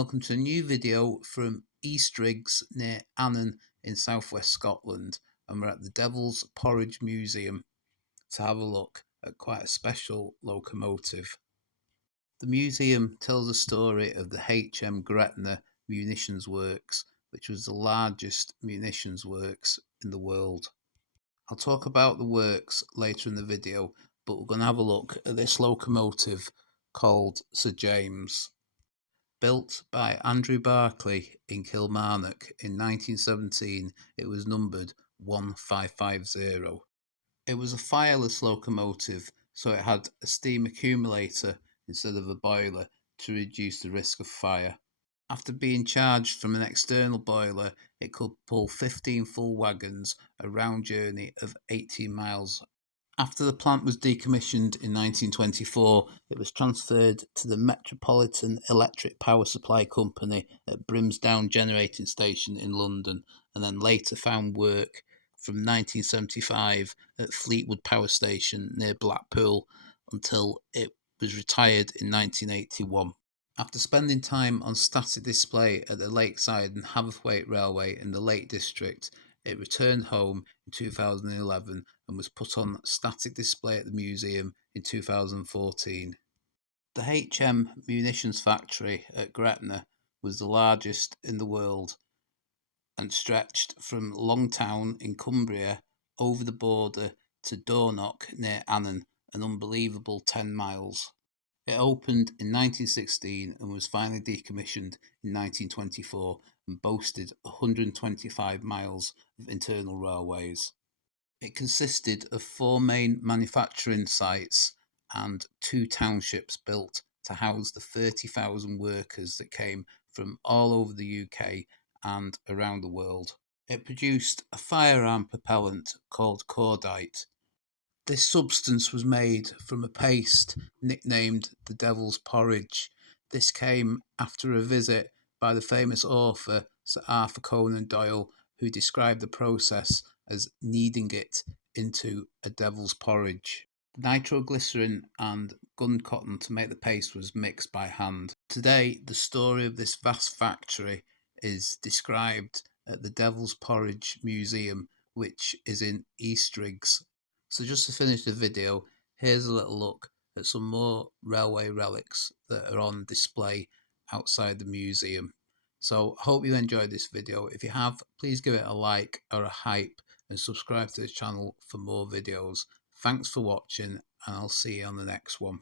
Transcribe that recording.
welcome to a new video from Eastriggs near Annan in southwest Scotland, and we're at the Devils Porridge Museum to have a look at quite a special locomotive. The museum tells the story of the HM Gretna Munitions Works, which was the largest munitions works in the world. I'll talk about the works later in the video, but we're going to have a look at this locomotive called Sir James. Built by Andrew Barclay in Kilmarnock in 1917, it was numbered 1550. It was a fireless locomotive, so it had a steam accumulator instead of a boiler to reduce the risk of fire. After being charged from an external boiler, it could pull 15 full wagons a round journey of 18 miles. After the plant was decommissioned in 1924, it was transferred to the Metropolitan Electric Power Supply Company at Brimsdown Generating Station in London, and then later found work from 1975 at Fleetwood Power Station near Blackpool until it was retired in 1981. After spending time on static display at the Lakeside and Haverthwaite Railway in the Lake District, it returned home in 2011 and was put on static display at the museum in 2014. The HM Munitions Factory at Gretna was the largest in the world and stretched from Longtown in Cumbria over the border to Dornoch near Annan, an unbelievable 10 miles. It opened in 1916 and was finally decommissioned in 1924 and boasted 125 miles of internal railways. It consisted of 4 main manufacturing sites and 2 townships built to house the 30,000 workers that came from all over the UK and around the world. It produced a firearm propellant called cordite. This substance was made from a paste nicknamed the Devil's Porridge. This came after a visit by the famous author Sir Arthur Conan Doyle, who described the process as kneading it into a devil's porridge. Nitroglycerin and gun cotton to make the paste was mixed by hand. Today, the story of this vast factory is described at the Devils Porridge Museum, which is in Eastriggs. So just to finish the video, here's a little look at some more railway relics that are on display outside the museum. So I hope you enjoyed this video. If you have, please give it a like or a hype and subscribe to this channel for more videos. Thanks for watching, and I'll see you on the next one.